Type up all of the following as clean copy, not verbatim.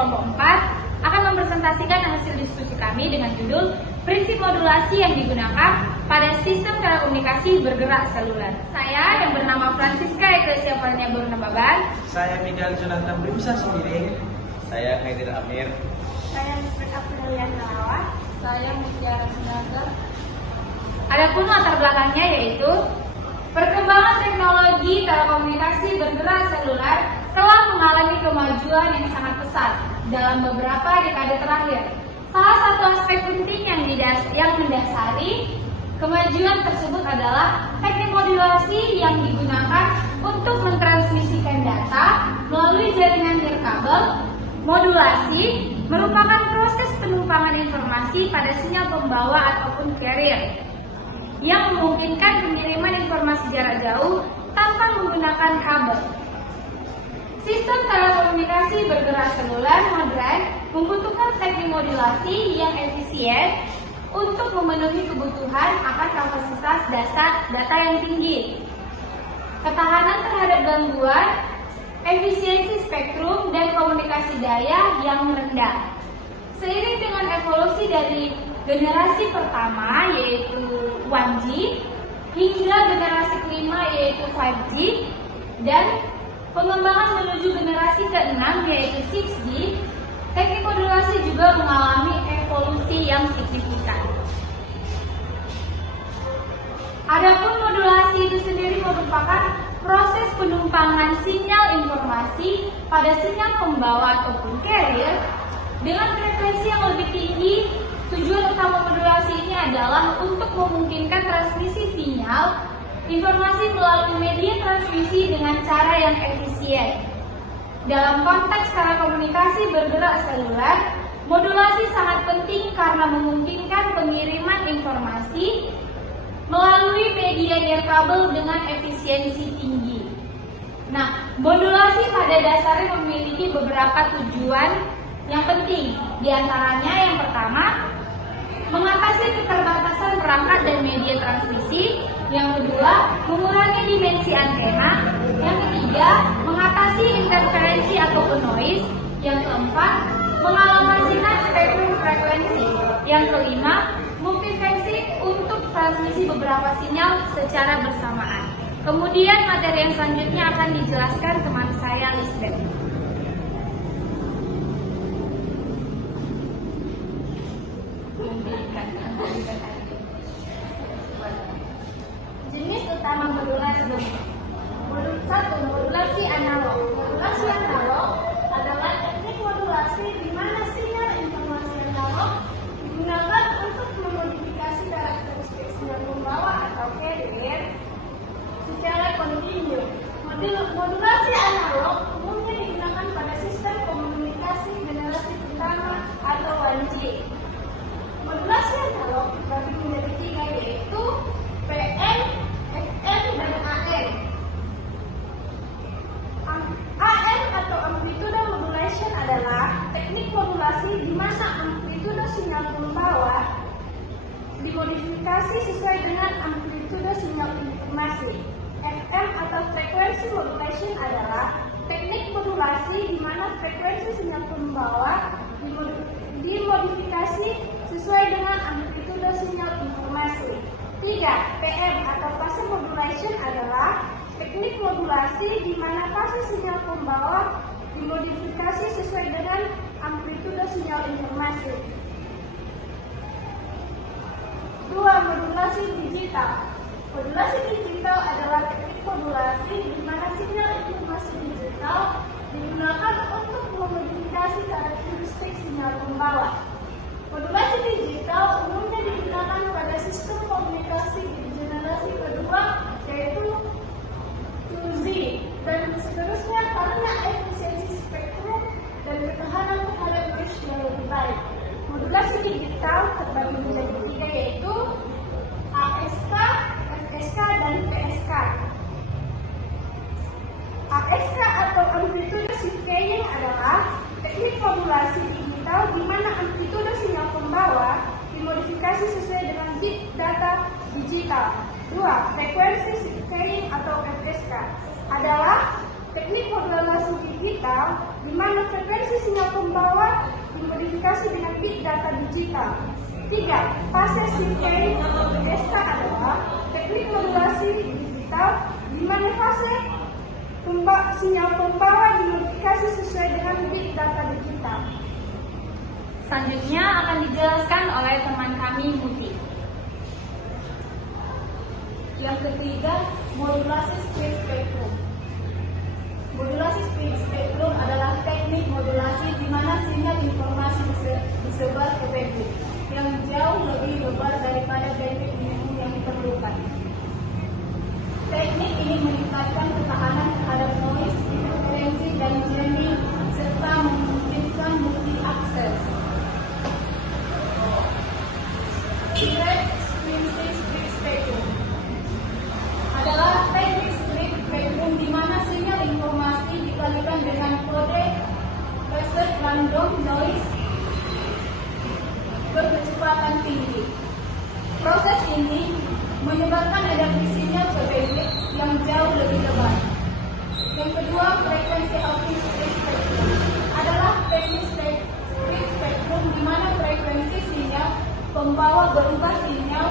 kelompok 4 akan mempresentasikan hasil diskusi kami dengan judul prinsip modulasi yang digunakan pada sistem telekomunikasi bergerak seluler. Saya yang bernama Francisca Eglesia Valenia Burnababan. Saya Miguel Jonathan Brimsa sendiri. Saya Haidir Amir. Saya Misbet Abdullian Lawat. Saya Mutiara Sinaga. Adapun latar belakangnya yaitu perkembangan teknologi telekomunikasi bergerak seluler telah mengalami kemajuan yang sangat pesat dalam beberapa dekade terakhir. Salah satu aspek penting yang mendasari kemajuan tersebut adalah teknik modulasi yang digunakan untuk mentransmisikan data melalui jaringan nirkabel. Modulasi merupakan proses penumpangan informasi pada sinyal pembawa ataupun carrier yang memungkinkan pengiriman informasi jarak jauh tanpa menggunakan kabel. Sistem telekomunikasi bergerak seluler modern membutuhkan teknik modulasi yang efisien untuk memenuhi kebutuhan akan kapasitas data yang tinggi, ketahanan terhadap gangguan, efisiensi spektrum, dan komunikasi daya yang rendah. Seiring dengan evolusi dari generasi pertama yaitu 1G hingga generasi kelima yaitu 5G dan pengembangan menuju generasi ke-6 yaitu 6G, teknik modulasi juga mengalami evolusi yang signifikan. Adapun modulasi itu sendiri merupakan proses penumpangan sinyal informasi pada sinyal pembawa ataupun carrier dengan frekuensi yang lebih tinggi. Tujuan utama modulasi ini adalah untuk memungkinkan transmisi sinyal informasi melalui media transmisi dengan cara yang efisien. Dalam konteks telekomunikasi bergerak seluler, modulasi sangat penting karena memungkinkan pengiriman informasi melalui media nirkabel dengan efisiensi tinggi. Nah, modulasi pada dasarnya memiliki beberapa tujuan yang penting. Di antaranya yang pertama, mengatasi keterbatasan perangkat dan media transmisi. Yang kedua, mengurangi dimensi antena. Yang ketiga, mengatasi interferensi ataupun noise. Yang keempat, mengalokasikan spektrum frekuensi. Yang kelima, multifungsi untuk transmisi beberapa sinyal secara bersamaan. Kemudian materi yang selanjutnya akan dijelaskan teman saya Lisbeth. Jenis utama modulasi. Modul 1, modulasi analog. Modulasi analog adalah teknik modulasi di mana sinyal informasi analog digunakan untuk memodifikasi karakteristik sinyal pembawa atau carrier secara kontinu. Modulasi analog umumnya digunakan pada sistem komunikasi generasi pertama atau 1G. Modulasi analog dibagi menjadi 3 yaitu PM, FM, dan AM. AM atau amplitude modulation adalah teknik modulasi di mana amplitude sinyal pembawa dimodifikasi sesuai dengan amplitude sinyal informasi. FM atau frequency modulation adalah teknik modulasi di mana frekuensi sinyal pembawa dimodifikasi sesuai dengan amplitude sinyal informasi. 3. PM atau phase modulation adalah teknik modulasi di mana fase sinyal pembawa dimodifikasi sesuai dengan amplitude sinyal informasi. 2. Modulasi digital. Modulasi digital adalah teknik modulasi di mana sinyal informasi digital digunakan untuk memodifikasi karakteristik sinyal pembawa. Modulasi digital umumnya digunakan pada sistem komunikasi di generasi kedua yaitu 2Z dan seterusnya karena efisiensi spektrum dan ketahanan terhadap noise yang lebih baik. Modulasi digital terbagi menjadi 3 yaitu ASK, FSK, dan PSK. ASK atau amplitude shifting adalah teknik modulasi digital di mana amplitude sinyal pembawa dimodifikasi sesuai dengan bit data digital. 2. Frekuensi shifting atau FSK adalah teknik modulasi digital di mana frekuensi sinyal pembawa modulasi dengan big data digital. 3. Fase Synchane SK adalah teknik modulasi digital di mana fase sinyal pembawa dimodifikasi sesuai dengan big data digital. Selanjutnya akan dijelaskan oleh teman kami Muti. Yang ketiga, modulasi split spectrum. Modulasi split spectrum adalah teknik modulasi di mana sinyal informasi disebar ke bandwidth yang jauh lebih lebar daripada bandwidth minimum yang diperlukan. Teknik ini meningkatkan ketahanan terhadap noise, interferensi, dan jamming serta memungkinkan multi akses. Direct split spectrum adalah teknik split spectrum di mana sinyal informasi dikalikan dengan kode reset random noise berkecepatan tinggi. Proses ini menyebabkan adaptasi sinyal ke bandwidth yang jauh lebih lebar. Yang kedua, frekuensi Hawking split spectrum adalah teknik split spectrum di mana frekuensi sinyal pembawa berubah sinyal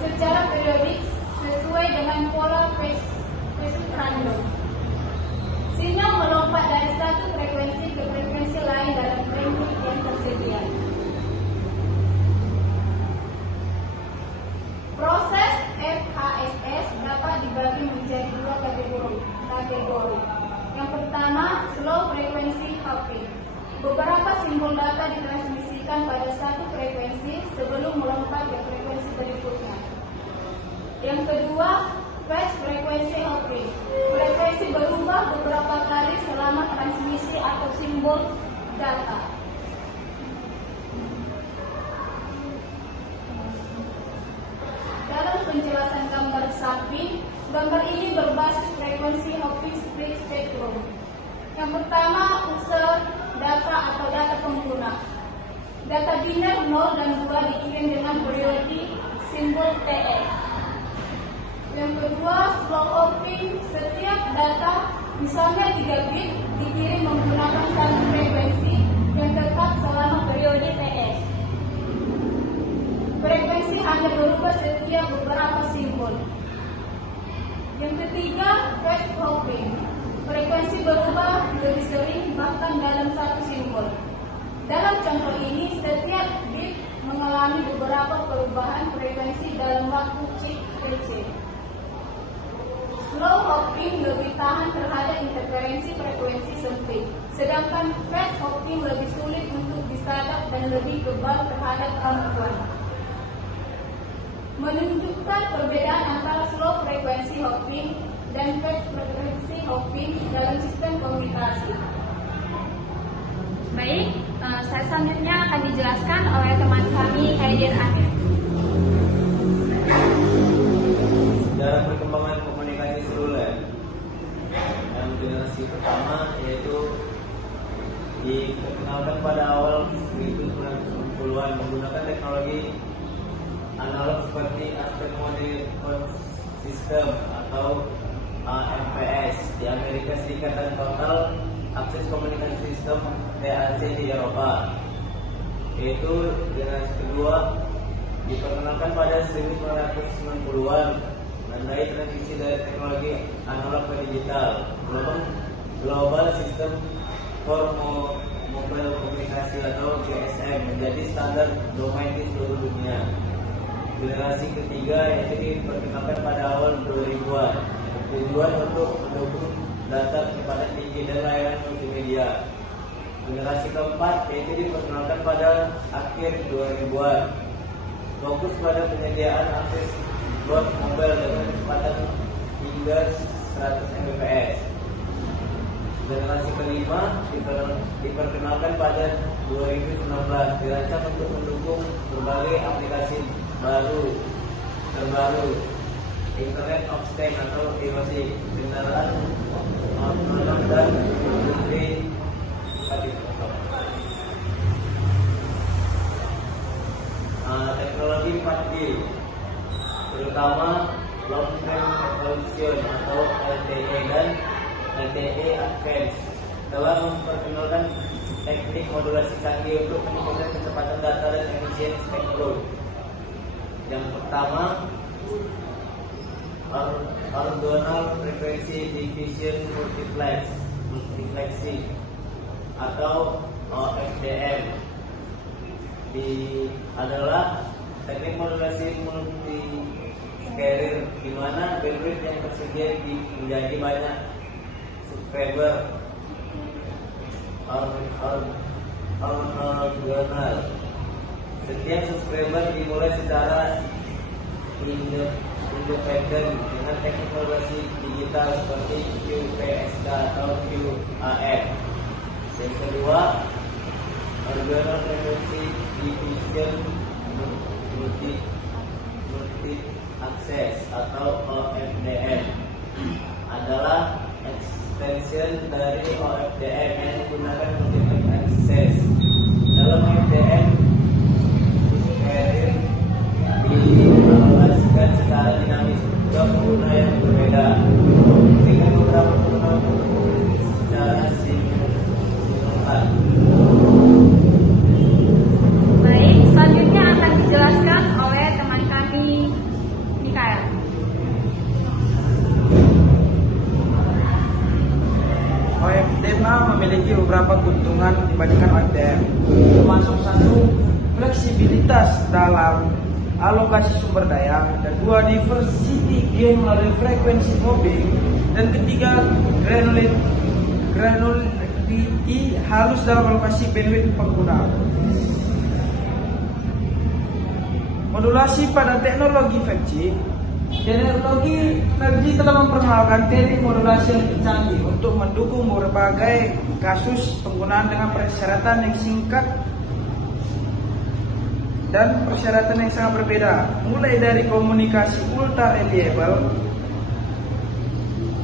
secara periodik sesuai dengan pola phase random. Sinyal melompat dari satu frekuensi ke frekuensi lain dalam bandwidth yang tersedia. Proses FHSS dapat dibagi menjadi dua kategori. Yang pertama, slow frequency hopping. Beberapa simbol data ditransmisikan pada satu frekuensi sebelum melompat ke frekuensi berikutnya. Yang kedua, fast frequency hopping. Frekuensi berubah beberapa kali selama transmisi atau simbol data. Dalam penjelasan gambar samping, gambar ini berbasis frekuensi hopping split spectrum. Yang pertama, user data atau data pengguna. Data biner 0 dan 2 dikirim dengan periode simbol TS. Yang kedua, slow hopping. Setiap data, misalnya 3 bit, dikirim menggunakan satu frekuensi yang tetap selama periode TS. Frekuensi hanya berubah setiap beberapa simbol. Yang ketiga, fast hopping. Frekuensi berubah lebih sering bahkan dalam satu simbol. Dalam contoh ini, setiap bit mengalami beberapa perubahan frekuensi dalam waktu cik-cik. Slow hopping lebih tahan terhadap interferensi frekuensi sempit, sedangkan fast hopping lebih sulit untuk disadap dan lebih kebal terhadap gangguan. Menunjukkan perbedaan antara slow frequency hopping dan fast frequency hopping dalam sistem komunikasi. Baik, saya selanjutnya akan dijelaskan oleh teman kami Haidir Amir. Sejarah perkembangan komunikasi seluler. Yang generasi pertama yaitu dikenalkan pada awal 1960-an menggunakan teknologi analog seperti aspect mode system atau AMPS di Amerika Serikat dan total akses komunikasi sistem TAC di Eropa. Yaitu generasi kedua diperkenalkan pada 1990-an menandai transisi dari teknologi analog ke digital. Global System for Mobile Komunikasi atau GSM menjadi standar domain di seluruh dunia. Generasi ketiga yaitu diperkenalkan pada awal 2000-an. Tujuan untuk mendukung data kecepatan tinggi dan layanan multimedia. Generasi keempat yaitu diperkenalkan pada akhir 2000-an. Fokus pada penyediaan akses buat mobile dengan kecepatan hingga 100 Mbps. Generasi kelima diperkenalkan pada 2019, dirancang untuk mendukung berbagai aplikasi terbaru, Internet of Things atau IoT, kendaraan otonom dan industri teknologi 4G, terutama Long Term Evolution atau LTE dan LTE Advanced, telah memperkenalkan teknik teknik modulasi canggih untuk meningkatkan kecepatan data dan efisiensi teknologi. Yang pertama, orthogonal frequency division multiplexing atau OFDM adalah teknik modulasi multi carrier di mana bandwidth yang tersedia menjadi banyak subscriber. Orthogonal, setiap subscriber dimulai secara independen dengan teknik modulasi digital seperti QPSK atau QAM. Yang kedua, orthogonal frequency division multi access atau OFDM adalah extension dari OFDM yang menggunakan multiple access. Dalam OFDM, carrier dialokasikan secara dinamis ke pengguna yang berbeda dengan beberapa pengguna secara simultan. Baik, selanjutnya akan dijelaskan oleh teman kami, Mikael. OFDM memiliki beberapa keuntungan dibandingkan OFDM, termasuk satu, fleksibilitas dalam alokasi sumber daya, dan dua, diversity gain melalui frekuensi mobbing, dan ketiga, granularity halus dalam alokasi bandwidth pengguna. Modulasi pada teknologi 5G. Teknologi 5G telah memperkenalkan teknik modulasi yang canggih untuk mendukung berbagai kasus penggunaan dengan persyaratan yang singkat dan persyaratan yang sangat berbeda, mulai dari komunikasi ultra reliable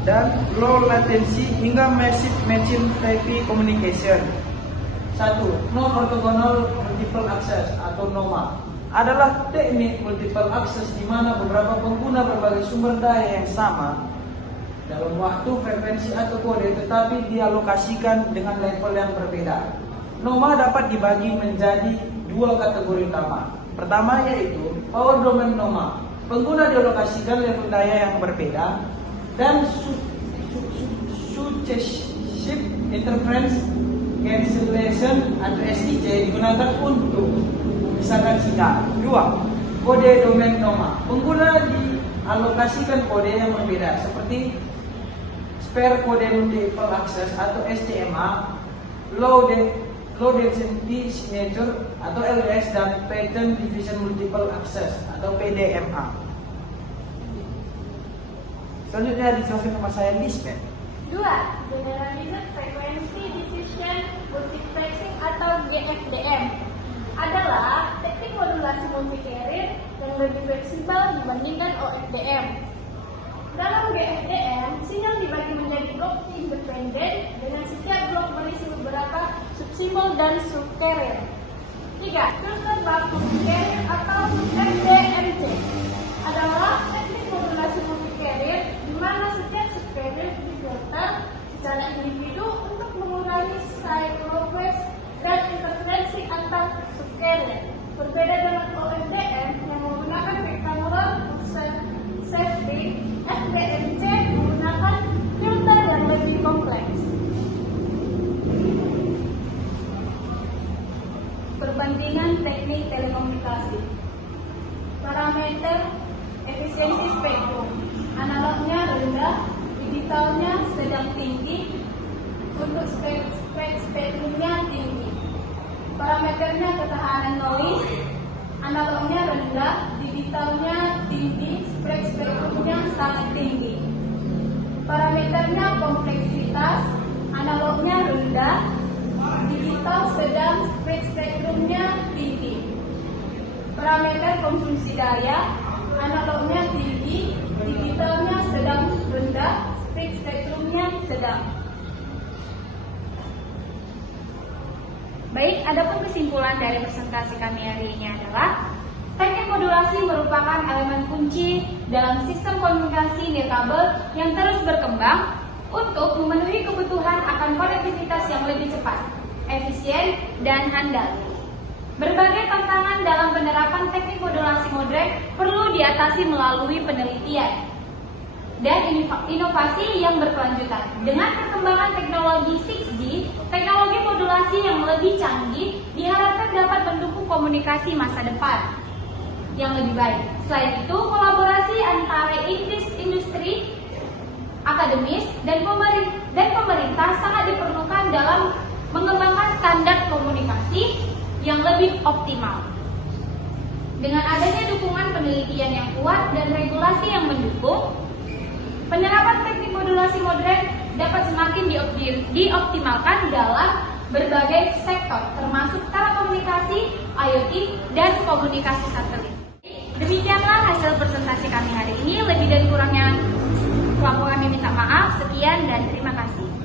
dan low latency hingga massive machine type communication. 1. Non-orthogonal multiple access atau NOMA adalah teknik multiple access di mana beberapa pengguna berbagai sumber daya yang sama dalam waktu, frekuensi atau kode, tetapi dialokasikan dengan level yang berbeda. NOMA dapat dibagi menjadi dua kategori utama. Pertama yaitu power domain NOMA. Pengguna dialokasikan level daya yang berbeda, dan successive interference cancellation atau SIC digunakan untuk misalkan sinyal. 2. Kode domain NOMA. Pengguna dialokasikan kode yang berbeda seperti spare kode multiple access atau SCMA, low density signature atau LDS, dan pattern division multiple access atau PDMA. Selanjutnya dijelaskan sama saya Lisbeth. 2. Generalized Frequency Division Multiplexing atau GFDM adalah teknik modulasi multi-carrier yang lebih fleksibel dibandingkan OFDM. Dalam GFDM, sinyal dibagi menjadi blok independen dengan setiap blok berisi beberapa subsimbol dan subcarrier. 3. Filter Bar Multi-Carrier atau FDMC adalah teknik modulasi multi-carrier di mana setiap subcarrier difilter secara individu untuk mengurangi side loss dan interferensi antar subcarrier. Berbeda dengan OFDM yang menggunakan rectangular safety, FDMC menggunakan filter yang lebih kompleks. Perbandingan teknik telekomunikasi. Parameter efisiensi spektrum. Analognya rendah, digitalnya sedang tinggi, untuk spektrumnya tinggi. Parameternya ketahanan noise. Analognya rendah, digitalnya tinggi, spektrumnya sangat tinggi. Parameternya kompleksitas. Analognya rendah, digital sedang, spektrumnya tinggi. Parameter konsumsi daya. Analognya tinggi, digitalnya sedang rendah, spektrumnya sedang. Baik, adapun kesimpulan dari presentasi kami hari ini adalah teknik modulasi merupakan elemen kunci dalam sistem komunikasi nirkabel yang terus berkembang untuk memenuhi kebutuhan akan konektivitas yang lebih cepat, efisien, efisien, dan handal. Berbagai tantangan dalam penerapan teknik modulasi modern perlu diatasi melalui penelitian dan inovasi yang berkelanjutan. Dengan perkembangan teknologi 6G, teknologi modulasi yang lebih canggih diharapkan dapat mendukung komunikasi masa depan yang lebih baik. Selain itu, kolaborasi antara industri, akademis, dan pemerintah sangat diperlukan dalam mengembangkan standar komunikasi yang lebih optimal. Dengan adanya dukungan penelitian yang kuat dan regulasi yang mendukung, penerapan teknik modulasi modern dapat semakin dioptimalkan dalam berbagai sektor, termasuk telekomunikasi, IoT, dan komunikasi satelit. Demikianlah hasil presentasi kami hari ini. Lebih dan kurangnya kami minta maaf. Sekian dan terima kasih.